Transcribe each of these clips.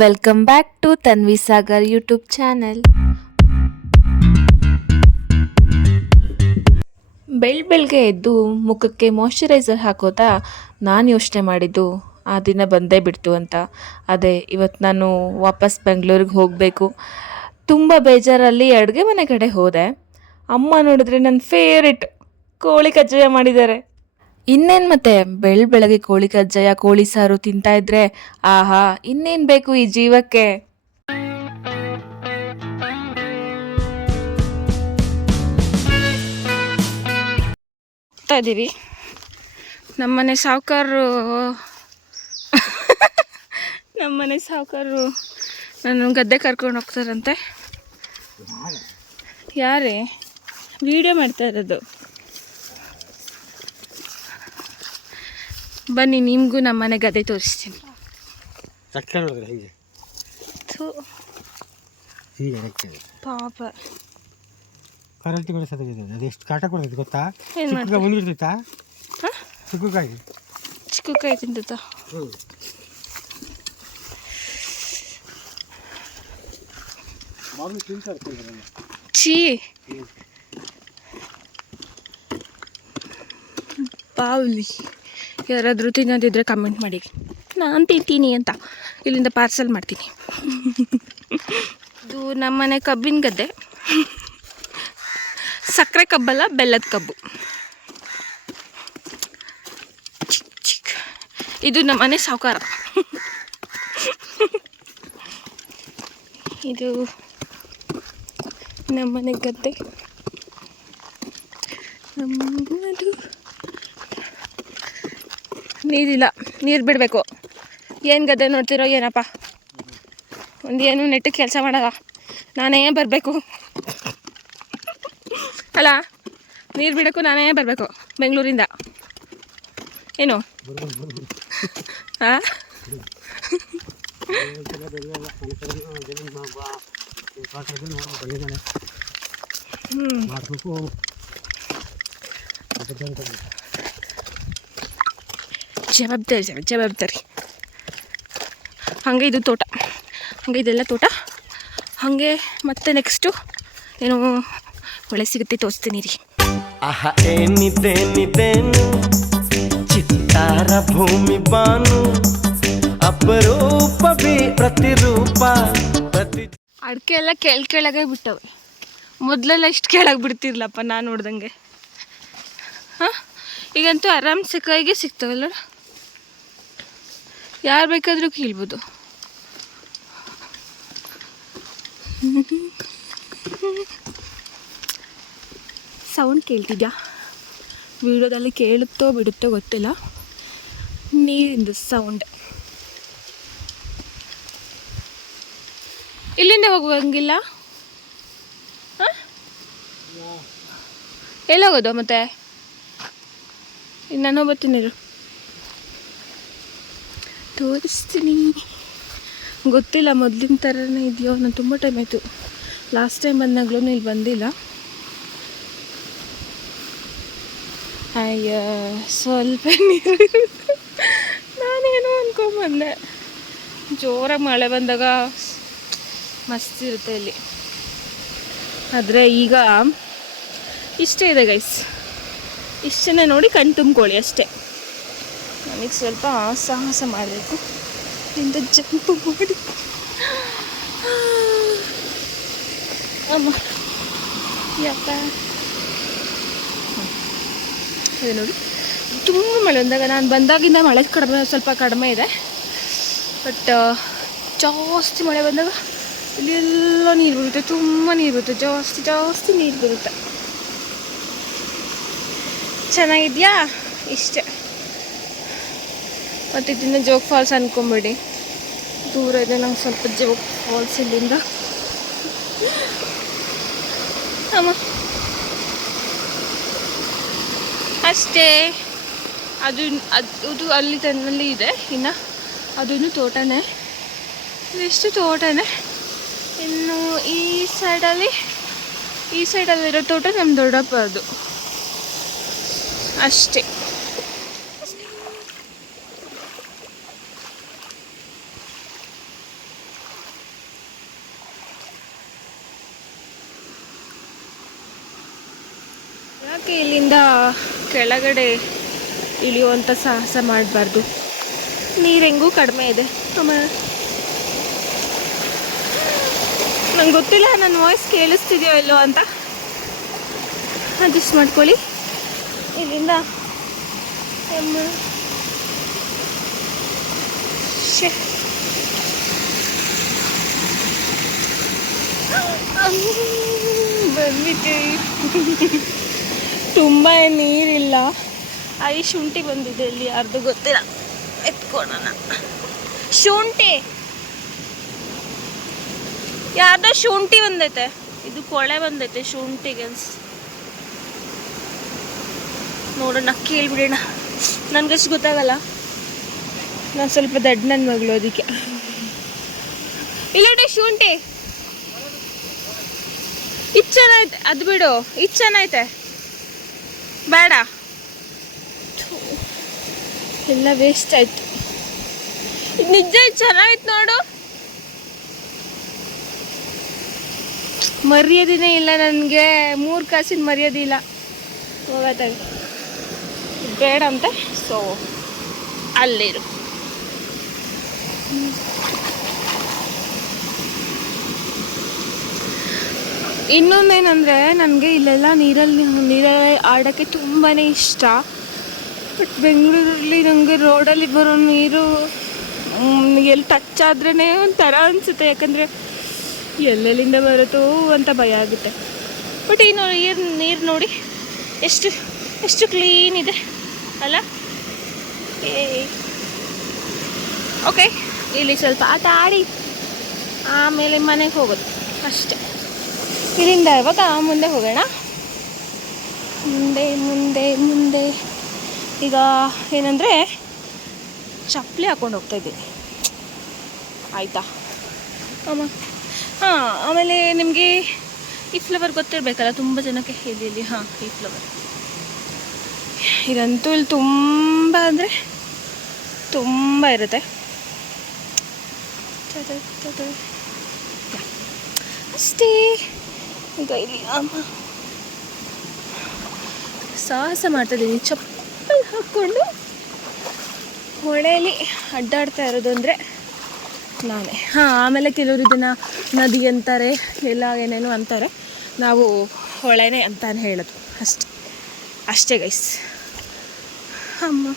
Welcome back to Tanvi Sagar YouTube channel ಬೆಳ್ ಬೆಳಗ್ಗೆ ಎದ್ದು ಮುಖಕ್ಕೆ ಮಾಯಶ್ಚರೈಸರ್ ಹಾಕೋತಾ ನಾನು ಯೋಚನೆ ಮಾಡಿದ್ದು, ಆ ದಿನ ಬಂದೇ ಬಿಡ್ತು ಅಂತ. ಅದೇ ಇವತ್ತು ನಾನು ವಾಪಸ್ ಬೆಂಗಳೂರಿಗೆ ಹೋಗಬೇಕು. ತುಂಬ ಬೇಜಾರಲ್ಲಿ ಅಡುಗೆ ಮನೆ ಕಡೆ ಹೋದೆ. ಅಮ್ಮ ನೋಡಿದ್ರೆ ನನ್ನ ಫೇವ್ರೆಟ್ ಕೋಳಿ ಕಜ್ಜಾಯ ಮಾಡಿದ್ದಾರೆ. ಇನ್ನೇನು ಮತ್ತೆ ಬೆಳ್ ಬೆಳಗ್ಗೆ ಕೋಳಿ ಕಜ್ಜಾಯ ಕೋಳಿ ಸಾರು ತಿಂತಾ ಇದ್ರೆ ಆಹಾ ಇನ್ನೇನು ಬೇಕು ಈ ಜೀವಕ್ಕೆ? ಹೋಗ್ತಾ ಇದ್ದೀವಿ ನಮ್ಮನೆ ಸಾವುಕಾರರು ನಮ್ಮನೆ ಸಾವುಕಾರರು ನಾನು ಗದ್ದೆ ಕರ್ಕೊಂಡು ಹೋಗ್ತಾರಂತೆ. ಯಾರೇ? ವಿಡಿಯೋ ಮಾಡ್ತಾ ಇರೋದು. ಬನ್ನಿ ನಿಮಗೂ ನಮ್ಮ ನಮ್ಮನೆ ಗದೆ ತೋರಿಸ್ತೀನಿ. ಪಾಪ. ಕರೆಕ್ಟ್ ಕೂಡ ಸತ್ತಿದೆ ಅದು ಎಷ್ಟು ಕಾಟ ಕೊಡ್ತೈತೆ ಗೊತ್ತಾ? ಚಿಕ್ಕ ಬಂದಿರ್ತೈತಾ ಹಾಂ? ಚಿಕ್ಕಕಾಯಿ ಚಿಕ್ಕ ಕೈ ತಿಂತದ ಯಾರಾದರೂ ತಿನ್ನೋದಿದ್ರೆ ಕಮೆಂಟ್ ಮಾಡಿ. ನಾನು ತಿಂತೀನಿ ಅಂತ. ಇಲ್ಲಿಂದ ಪಾರ್ಸಲ್ ಮಾಡ್ತೀನಿ. ಇದು ನಮ್ಮನೆ ಕಬ್ಬಿನ ಗದ್ದೆ. ಸಕ್ಕರೆ ಕಬ್ಬಲ್ಲ, ಬೆಲ್ಲದ ಕಬ್ಬು. ಇದು ನಮ್ಮನೆ ಸಾವುಕಾರ. ಇದು ನಮ್ಮನೆ ಗದ್ದೆ. ನಮ್ಮದು ನೀರಿಲ್ಲ, ನೀರು ಬಿಡಬೇಕು. ಏನು ಗದ್ದೆ ನೋಡ್ತಿರೋ ಏನಪ್ಪ? ಒಂದು ಏನು ನೆಟ್ಟಿಗೆ ಕೆಲಸ ಮಾಡಲ್ಲ. ನಾನೇ ಬರಬೇಕು. ಅಲ್ಲ, ನೀರು ಬಿಡೋಕ್ಕೂ ನಾನೇ ಬರಬೇಕು, ಬೆಂಗಳೂರಿಂದ. ಏನು? ಹಾಂ ಹ್ಞೂ ಜವಾಬ್ದಾರಿ ಜವ- ಜವಾಬ್ದಾರಿ. ಹಾಗೆ ಇದು ತೋಟ. ಹಾಗೆ ಇದೆಲ್ಲ ತೋಟ. ಹಾಗೆ ಮತ್ತೆ ನೆಕ್ಸ್ಟು ಏನು ಒಳ್ಳೆ ಸಿಗುತ್ತೆ ತೋರಿಸ್ತೀನಿ ರೀ. ಆಹ ಏನಿದ್ದೇನಿದ್ದೇನು ಚಿತ್ತಾರ ಭೂಮಿ ಬಾನು. ಅಪರೂಪವೇ ಪ್ರತಿರೂಪ. ಪ್ರತಿ ಅಡಿಕೆ ಎಲ್ಲ ಕೆಳ ಕೆಳಗೆ ಬಿಟ್ಟವೆ ಮೊದಲೆಲ್ಲ ಇಷ್ಟು ಕೆಳಗೆ ಬಿಡ್ತಿರ್ಲಪ್ಪ ನಾನು ನೋಡ್ದಂಗೆ. ಹಾಂ? ಈಗಂತೂ ಆರಾಮ್ಸೆ ಕೈಗೆ ಸಿಗ್ತವಲ್ಲ. ಯಾರು ಬೇಕಾದರೂ ಕೀಳ್ಬೋದು. ಸೌಂಡ್ ಕೇಳ್ತಿದ್ಯಾ? ವಿಡಿಯೋದಲ್ಲಿ ಕೇಳುತ್ತೋ ಬಿಡುತ್ತೋ ಗೊತ್ತಿಲ್ಲ. ನೀರಿಂದು ಸೌಂಡ್ ಇಲ್ಲಿಂದ ಹೋಗುವಂಗಿಲ್ಲ? ಎಲ್ಲೋಗೋದು ಎಲ್ಲಿ ಹೋಗೋದು ಮತ್ತೆ ನಾನು ಬರ್ತೀನಿ. ತೋರಿಸ್ತೀನಿ. ಗೊತ್ತಿಲ್ಲ, ಮೊದಲಿನ ಥರನೇ ಇದೆಯೋ ನಾನು ತುಂಬ ಟೈಮ್ ಆಯಿತು. ಲಾಸ್ಟ್ ಟೈಮ್ ಬಂದಾಗ್ಲೂ ಇಲ್ಲಿ ಬಂದಿಲ್ಲ. ಅಯ್ಯ, ಸ್ವಲ್ಪ ನೀರು ನಾನೇನೋ ಅಂದ್ಕೊಂಬಂದೆ ಜೋರಾಗಿ ಮಳೆ ಬಂದಾಗ ಮಸ್ತ್ ಇರುತ್ತೆ ಇಲ್ಲಿ. ಆದರೆ ಈಗ ಇಷ್ಟೇ ಇದೆ ಗೈಸ್ ಇಷ್ಟನ್ನೇ ನೋಡಿ ಕಣ್ ತುಂಬ್ಕೊಳ್ಳಿ ಅಷ್ಟೇ. ನನಗೆ ಸ್ವಲ್ಪ ಸಾಹಸ ಮಾಡಬೇಕು. ಇಂದ ಜಂಪ್ ಮಾಡಿ. ಅಮ್ಮ. ಯಪ್ಪ. ಇದು ನೋಡಿ. ತುಂಬ ಮಳೆ ಬಂದಾಗ ನಾನು ಬಂದಾಗಿಂದ ಮಳೆ ಕಡಿಮೆ, ಸ್ವಲ್ಪ ಕಡಿಮೆ ಇದೆ. ಬಟ್ ಜಾಸ್ತಿ ಮಳೆ ಬಂದಾಗ ಇಲ್ಲಿ ಎಲ್ಲ ನೀರು ಬರುತ್ತೆ. ತುಂಬ ನೀರು ಬರುತ್ತೆ. ಜಾಸ್ತಿ ಜಾಸ್ತಿ ನೀರು ಬರುತ್ತೆ. ಚೆನ್ನಾಗಿದೆಯಾ? ಇಷ್ಟೇ. ಮತ್ತು ಇದನ್ನು ಜೋಗ್ ಫಾಲ್ಸ್ ಅಂದ್ಕೊಂಬಿಡಿ ದೂರ ಇದೆ, ನಂಗೆ ಸ್ವಲ್ಪ ಜೋಗ್ ಫಾಲ್ಸ್ ಇಲ್ಲಿಂದ. ಅಮ್ಮ. ಅಷ್ಟೇ. ಅದು ಅದು ಅಲ್ಲಿ ತನ್ನಲ್ಲಿ ಇದೆ, ಇನ್ನು. ಅದೂ ತೋಟನೇ. ಇಷ್ಟು ತೋಟನೇ. ಇನ್ನು ಈ ಸೈಡಲ್ಲಿ, ಈ ಸೈಡಲ್ಲಿರೋ ತೋಟ ನಮ್ಮ ದೊಡ್ಡಪ್ಪ ಅದು. ಅಷ್ಟೇ ಯಾಕೆ ಇಲ್ಲಿಂದ ಕೆಳಗಡೆ ಇಳಿಯುವಂಥ ಸಾಹಸ ಮಾಡಬಾರ್ದು. ನೀರು ಹೆಂಗೂ ಕಡಿಮೆ ಇದೆ. ಅಮ್ಮ. ನಂಗೆ ಗೊತ್ತಿಲ್ಲ ನನ್ನ ವಾಯ್ಸ್ ಕೇಳಿಸ್ತಿದೆಯೋ ಇಲ್ಲೋ ಅಂತ. ಅಡ್ಜಸ್ಟ್ ಮಾಡ್ಕೊಳ್ಳಿ. ಇಲ್ಲಿಂದ. ಬಂದ್ಬಿಟ್ಟೆ. ತುಂಬ ನೀರಿಲ್ಲ. ಐ ಶುಂಠಿ ಬಂದಿದೆ ಇಲ್ಲಿ, ಯಾರ್ದು ಗೊತ್ತಿಲ್ಲ. ಎತ್ಕೊಳೋಣ ಶುಂಠಿ. ಯಾರ್ದೋ ಶುಂಠಿ ಬಂದೈತೆ. ಇದು ಕೊಳೆ ಬಂದೈತೆ ಶುಂಠಿಗೆ. ನೋಡೋಣ, ಕೇಳ್ಬಿಡೋಣ. ನನ್ಗಷ್ಟು ಗೊತ್ತಾಗಲ್ಲ. ನಾನು ಸ್ವಲ್ಪ ದಡ್ಡ ನನ್ನ ಮಗಳು ಅದಕ್ಕೆ. ಇಲ್ಲಡೆ ಶುಂಠಿ. ಇದು ಚೆನ್ನೈತೆ ಅದು ಬಿಡು. ಇದು ಚೆನ್ನಾಯ್ತೆ. ಬೇಡ. ಎಲ್ಲ ವೇಸ್ಟ್ ಆಯ್ತು. ನಿಜ ಚೆನ್ನಾಗಿತ್ತು ನೋಡು. ಮರ್ಯಾದಿನೇ ಇಲ್ಲ ನನಗೆ. ಮೂರು ಕಾಸಿನ ಮರ್ಯಾದೆ ಇಲ್ಲ. ಹೋಗತ್ತಾಗ ಬೇಡ ಅಂತ. ಸೊ ಅಲ್ಲಿರು. ಇನ್ನೊಂದೇನೆಂದರೆ ನನಗೆ ಇಲ್ಲೆಲ್ಲ ನೀರಲ್ಲಿ ನೀರಲ್ಲಿ ಆಡೋಕ್ಕೆ ತುಂಬಾ ಇಷ್ಟ. ಬಟ್ ಬೆಂಗಳೂರಲ್ಲಿ ನನಗೆ ರೋಡಲ್ಲಿ ಬರೋ ನೀರು ಎಲ್ಲಿ ಟಚ್ ಆದ್ರೇ ಒಂಥರ ಅನಿಸುತ್ತೆ. ಯಾಕಂದರೆ ಎಲ್ಲೆಲ್ಲಿಂದ ಬರುತ್ತೋ ಅಂತ ಭಯ ಆಗುತ್ತೆ. ಬಟ್ ಈ ನೀರು ನೀರು ನೋಡಿ ಎಷ್ಟು ಎಷ್ಟು ಕ್ಲೀನ್ ಇದೆ. ಅಲ್ಲ? ಓಕೆ ಇಲ್ಲಿ ಸ್ವಲ್ಪ ಆಟ ಆಡಿ, ಆಮೇಲೆ ಮನೆಗೆ ಹೋಗೋದು. ಅಷ್ಟೆ. ಇಲ್ಲಿಂದ ಇವಾಗ ಮುಂದೆ ಹೋಗೋಣ. ಮುಂದೆ ಮುಂದೆ ಮುಂದೆ. ಈಗ ಏನಂದರೆ ಚಪ್ಪಲಿ ಹಾಕ್ಕೊಂಡು ಹೋಗ್ತಾ ಇದ್ದೀನಿ ಆಯಿತಾ? ಅಮ್ಮ. ಹಾಂ, ಆಮೇಲೆ ನಿಮಗೆ ಈ ಫ್ಲವರ್ ಗೊತ್ತಿರಬೇಕಲ್ಲ, ತುಂಬ ಜನಕ್ಕೆ ಇಲ್ಲಿ ಹಾಂ, ಈ ಫ್ಲವರ್ ಇದಂತೂ ಇಲ್ಲಿ ತುಂಬ ಅಂದರೆ ತುಂಬ ಇರುತ್ತೆ. ಅಷ್ಟೇ. ಈಗ ಇಲ್ಲಿ ಅಮ್ಮ. ಸಾಹಸ ಮಾಡ್ತಾಯಿದ್ದೀನಿ ಚಪ್ಪಲ್ ಹಾಕ್ಕೊಂಡು ಹೊಳೆಯಲ್ಲಿ ಅಡ್ಡಾಡ್ತಾ ಇರೋದು ಅಂದರೆ ನಾನೇ. ಹಾಂ ಆಮೇಲೆ ಕೆಲವರು ಇದನ್ನು ನದಿ ಅಂತಾರೆ ಎಲ್ಲ ಏನೇನೋ ಅಂತಾರೆ. ನಾವು ಹೊಳೆನೇ ಅಂತಾನೆ ಹೇಳೋದು. ಅಷ್ಟೆ. ಅಷ್ಟೇ ಗೈಸ್ ಅಮ್ಮ.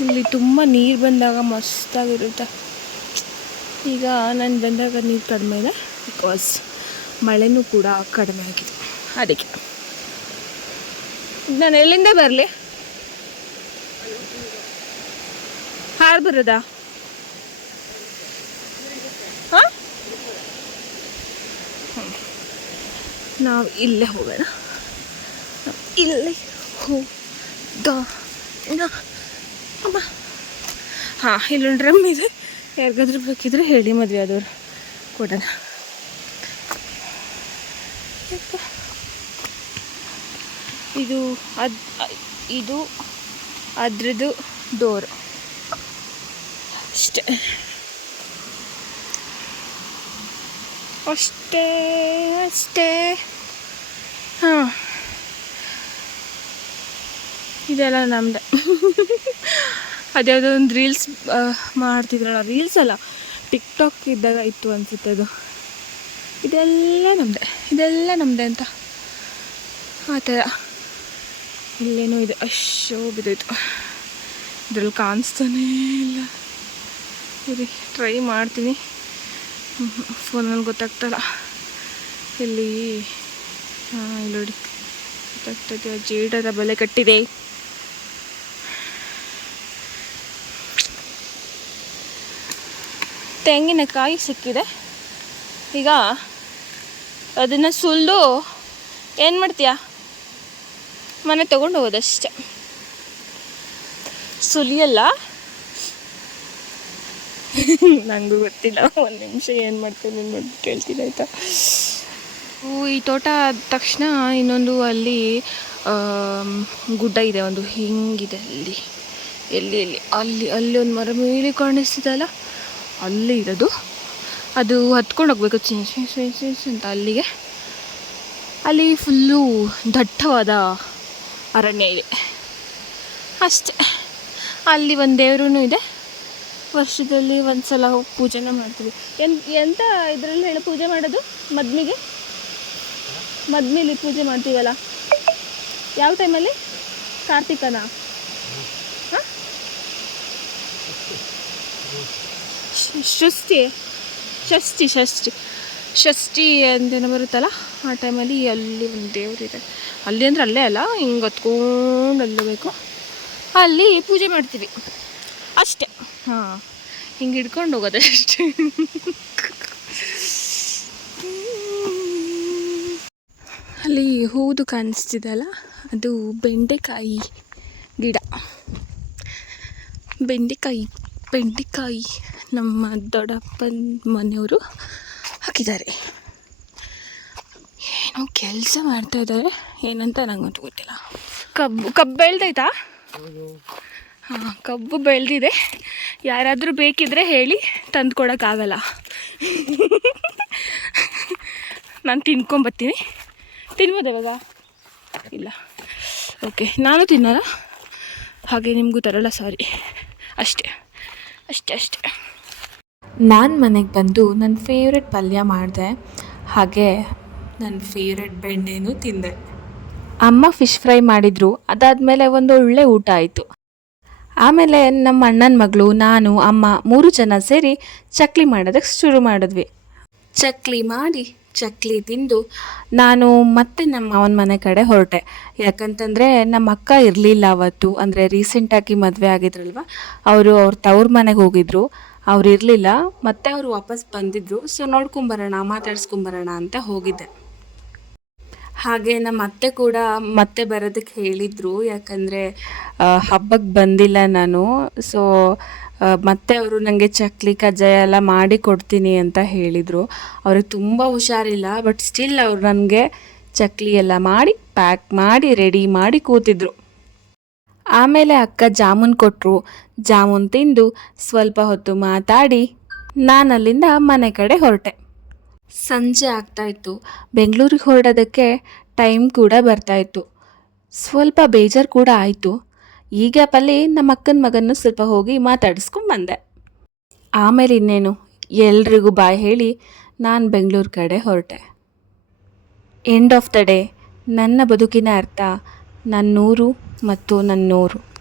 ಇಲ್ಲಿ ತುಂಬ ನೀರು ಬಂದಾಗ ಮಸ್ತಾಗಿರುತ್ತೆ. ಈಗ ನಾನು ಬಂದಾಗ ನೀರು ಕಡಿಮೆ ಇದೆ ಬಿಕಾಸ್ ಮಳೆನೂ ಕೂಡ ಕಡಿಮೆ ಆಗಿದೆ. ಅದಕ್ಕೆ. ನಾನು ಎಲ್ಲಿಂದ ಬರಲಿ? ಹಾರು ಬರೋದಾ? ಹಾಂ? ನಾವು ಇಲ್ಲೇ ಹೋಗೋಣ. ಇಲ್ಲೇ ಹೋಗೋಣ. ಅಮ್ಮ. ಹಾಂ, ಇಲ್ಲೊಂದು ಡ್ರಮ್ ಇದೆ. ಯಾರಿಗಾದ್ರೂ ಬೇಕಿದ್ರೆ ಹೇಳಿ ಮದುವೆ ಆದವರು. ಕೊಡೋಣ. ಇದು ಅದು, ಇದು ಅದ್ರದ್ದು ಡೋರ್ ಅಷ್ಟೇ. ಅಷ್ಟೇ ಅಷ್ಟೇ. ಹಾಂ. ಇದೆಲ್ಲ ನಮ್ಮದೇ ಅದ್ಯಾವುದೋ ಒಂದು ರೀಲ್ಸ್ ಮಾಡ್ತಿದ್ರಲ್ಲ ರೀಲ್ಸ್ ಅಲ್ಲ ಟಿಕ್ ಟಾಕ್ ಇದ್ದಾಗ ಇತ್ತು ಅನಿಸುತ್ತೆ ಅದು. ಇದೆಲ್ಲ ನಮ್ಮದೆ ಇದೆಲ್ಲ ನಮ್ಮದೆ ಅಂತ. ಆ ಥರ. ಇಲ್ಲೇನೋ ಇದೆ ಅಶೋ ಬಿದ್ದೋಯ್ತು. ಇದ್ರಲ್ಲಿ ಕಾಣಿಸ್ತಾನೇ ಇಲ್ಲ. ಇರಿ ಟ್ರೈ ಮಾಡ್ತೀನಿ. ಫೋನಲ್ಲಿ ಗೊತ್ತಾಗ್ತಲ್ಲ. ಇಲ್ಲಿ ಹಾಂ ಇಲ್ಲಿ ನೋಡಿ. ಗೊತ್ತಾಗ್ತದೆ ಜೇಡದ ಬೆಲೆ ಕಟ್ಟಿದೆ. ತೆಂಗಿನಕಾಯಿ ಸಿಕ್ಕಿದೆ. ಈಗ ಅದನ್ನು ಸುಲಿದು ಏನು ಮಾಡ್ತೀಯಾ? ಮನೆ ತೊಗೊಂಡು ಹೋಗೋದಷ್ಟೆ. ಸುಲಿಯಲ್ಲ. ನನಗೂ ಗೊತ್ತಿಲ್ಲ. ಒಂದು ನಿಮಿಷ ಏನು ಮಾಡ್ತೀನಿ ನೋಡಿ ಕೇಳ್ತೀನಿ ಆಯಿತಾ? ಈ ತೋಟ ಆದ ತಕ್ಷಣ ಇನ್ನೊಂದು ಅಲ್ಲಿ ಗುಡ್ಡ ಇದೆ, ಒಂದು ಹಿಂಗಿದೆ ಅಲ್ಲಿ. ಎಲ್ಲಿ ಎಲ್ಲಿ, ಅಲ್ಲಿ ಅಲ್ಲಿ ಒಂದು ಮರ ಮೇಲೆ ಕಾಣಿಸ್ತಿದೆಯಲ್ಲ ಅಲ್ಲಿ ಇರೋದು. ಅದು ಹತ್ಕೊಂಡು ಹೋಗ್ಬೇಕು. ಚಿನ್ ಚಿನ್ ಅಂತ ಅಲ್ಲಿಗೆ. ಅಲ್ಲಿ ಫುಲ್ಲು ದಟ್ಟವಾದ ಅರಣ್ಯ ಇದೆ. ಅಷ್ಟೆ. ಅಲ್ಲಿ ಒಂದು ದೇವ್ರೂ ಇದೆ. ವರ್ಷದಲ್ಲಿ ಒಂದು ಸಲ ಹೋಗಿ ಪೂಜೆನ ಮಾಡ್ತೀವಿ. ಎನ್ ಎಂಥ ಇದರಲ್ಲಿ ಹೇಳಿ ಪೂಜೆ ಮಾಡೋದು? ಮದ್ಮಿಗೆ? ಮದ್ಮಿಲಿ ಪೂಜೆ ಮಾಡ್ತೀವಲ್ಲ? ಯಾವ ಟೈಮಲ್ಲಿ? ಕಾರ್ತಿಕನ? ಹಾಂ? ಷಷ್ಠಿ ಷಷ್ಠಿ ಷಷ್ಠಿ ಷಷ್ಠಿ ಅಂತೇನೋ ಬರುತ್ತಲ್ಲ, ಆ ಟೈಮಲ್ಲಿ ಅಲ್ಲಿ ಒಂದು ದೇವರಿದೆ ಅಲ್ಲಿ ಅಂದರೆ ಅಲ್ಲೇ ಅಲ್ಲ, ಹಿಂಗೆ ಹೊತ್ಕೊಂಡು ಅಲ್ಲಬೇಕು ಅಲ್ಲಿ ಪೂಜೆ ಮಾಡ್ತೀವಿ. ಅಷ್ಟೇ. ಹಾಂ, ಹಿಂಗೆ ಹಿಡ್ಕೊಂಡು ಹೋಗೋದು ಅಷ್ಟೇ. ಅಲ್ಲಿ ಹೂದು ಕಾಣಿಸ್ತಿದಲ್ಲ ಅದು ಬೆಂಡೆಕಾಯಿ ಗಿಡ. ಬೆಂಡೆಕಾಯಿ ಬೆಂಡೆಕಾಯಿ. ನಮ್ಮ ದೊಡ್ಡಪ್ಪನ ಮನೆಯವರು ಹಾಕಿದ್ದಾರೆ. ಏನೋ ಕೆಲಸ ಮಾಡ್ತಾ ಇದ್ದಾರೆ. ಏನಂತ ನಂಗಂತೂ ಗೊತ್ತಿಲ್ಲ. ಕಬ್ಬು ಕಬ್ಬು ಬೆಳ್ದೈತಾ? ಹಾಂ, ಕಬ್ಬು ಬೆಳೆದಿದೆ. ಯಾರಾದರೂ ಬೇಕಿದ್ರೆ ಹೇಳಿ ತಂದು ಕೊಡೋಕ್ಕಾಗಲ್ಲ ನಾನು ತಿನ್ಕೊಂಬರ್ತೀನಿ ತಿನ್ಬೋದ ಇವಾಗ? ಇಲ್ಲ. ಓಕೆ, ನಾನು ತಿನ್ನಲ್ಲ. ಹಾಗೆ ನಿಮಗೂ ತರಲ್ಲ, ಸಾರಿ. ಅಷ್ಟೇ. ಅಷ್ಟೇ ಅಷ್ಟೇ. ನಾನು ಮನೆಗೆ ಬಂದು ನನ್ನ ಫೇವ್ರೆಟ್ ಪಲ್ಯ ಮಾಡಿದೆ. ಹಾಗೆ ನನ್ನ ಫೇವ್ರೆಟ್ ಬೆಣ್ಣೆನೂ ತಿಂದೆ. ಅಮ್ಮ ಫಿಶ್ ಫ್ರೈ ಮಾಡಿದರು, ಅದಾದಮೇಲೆ ಒಂದು ಒಳ್ಳೆ ಊಟ ಆಯಿತು. ಆಮೇಲೆ ನಮ್ಮ ಅಣ್ಣನ ಮಗಳು, ನಾನು, ಅಮ್ಮ ಮೂರು ಜನ ಸೇರಿ ಚಕ್ಲಿ ಮಾಡೋದಕ್ಕೆ ಶುರು ಮಾಡಿದ್ವಿ. ಚಕ್ಲಿ ಮಾಡಿ ಚಕ್ಲಿ ತಿಂದು ನಾನು ಮತ್ತೆ ನಮ್ಮ ಅವನ ಮನೆ ಕಡೆ ಹೊರಟೆ. ಯಾಕಂತಂದರೆ ನಮ್ಮ ಅಕ್ಕ ಇರಲಿಲ್ಲ ಅವತ್ತು. ಅಂದರೆ ರೀಸೆಂಟಾಗಿ ಮದುವೆ ಆಗಿದ್ರಲ್ವ, ಅವರು ಅವ್ರ ತವ್ರ ಮನೆಗೆ ಹೋಗಿದ್ರು. ಅವ್ರು ಇರಲಿಲ್ಲ. ಮತ್ತೆ ಅವರು ವಾಪಸ್ ಬಂದಿದ್ರು. ಸೊ ನೋಡ್ಕೊಂಬರೋಣ ಮಾತಾಡ್ಸ್ಕೊಂಬರೋಣ ಅಂತ ಹೋಗಿದ್ದೆ. ಹಾಗೆ ನಮ್ಮ ಅತ್ತೆ ಕೂಡ ಮತ್ತೆ ಬರೋದಕ್ಕೆ ಹೇಳಿದರು. ಯಾಕಂದರೆ ಹಬ್ಬಕ್ಕೆ ಬಂದಿಲ್ಲ ನಾನು. ಸೊ ಮತ್ತೆ ಅವರು ನನಗೆ ಚಕ್ಲಿ, ಕಜ್ಜಾಯ ಎಲ್ಲ ಮಾಡಿ ಕೊಡ್ತೀನಿ ಅಂತ ಹೇಳಿದರು. ಅವ್ರಿಗೆ ತುಂಬ ಹುಷಾರಿಲ್ಲ ಬಟ್ ಸ್ಟಿಲ್ ಅವರು ನನಗೆ ಚಕ್ಲಿ ಎಲ್ಲ ಮಾಡಿ ಪ್ಯಾಕ್ ಮಾಡಿ ರೆಡಿ ಮಾಡಿ ಕೂತಿದ್ರು. ಆಮೇಲೆ ಅಕ್ಕ ಜಾಮೂನ್ ಕೊಟ್ಟರು ಜಾಮೂನ್ ತಿಂದು ಸ್ವಲ್ಪ ಹೊತ್ತು ಮಾತಾಡಿ ನಾನು ಅಲ್ಲಿಂದ ಮನೆ ಕಡೆ ಹೊರಟೆ. ಸಂಜೆ ಆಗ್ತಾಯಿತ್ತು ಬೆಂಗಳೂರಿಗೆ ಹೊರಡೋದಕ್ಕೆ ಟೈಮ್ ಕೂಡ ಬರ್ತಾಯಿತ್ತು ಸ್ವಲ್ಪ ಬೇಜಾರು ಕೂಡ ಆಯಿತು. ಈ ಗ್ಯಾಪಲ್ಲಿ ನಮ್ಮ ಅಕ್ಕನ ಮಗನ್ನು ಸ್ವಲ್ಪ ಹೋಗಿ ಮಾತಾಡಿಸ್ಕೊಂಡು ಬಂದೆ. ಆಮೇಲೆ ಇನ್ನೇನು? ಎಲ್ರಿಗೂ ಬಾಯ್ ಹೇಳಿ ನಾನು ಬೆಂಗಳೂರು ಕಡೆ ಹೊರಟೆ. ಎಂಡ್ ಆಫ್ ದ ಡೇ ನನ್ನ ಬದುಕಿನ ಅರ್ಥ ನನ್ನೂರು ಮತ್ತು ನನ್ನೂರು.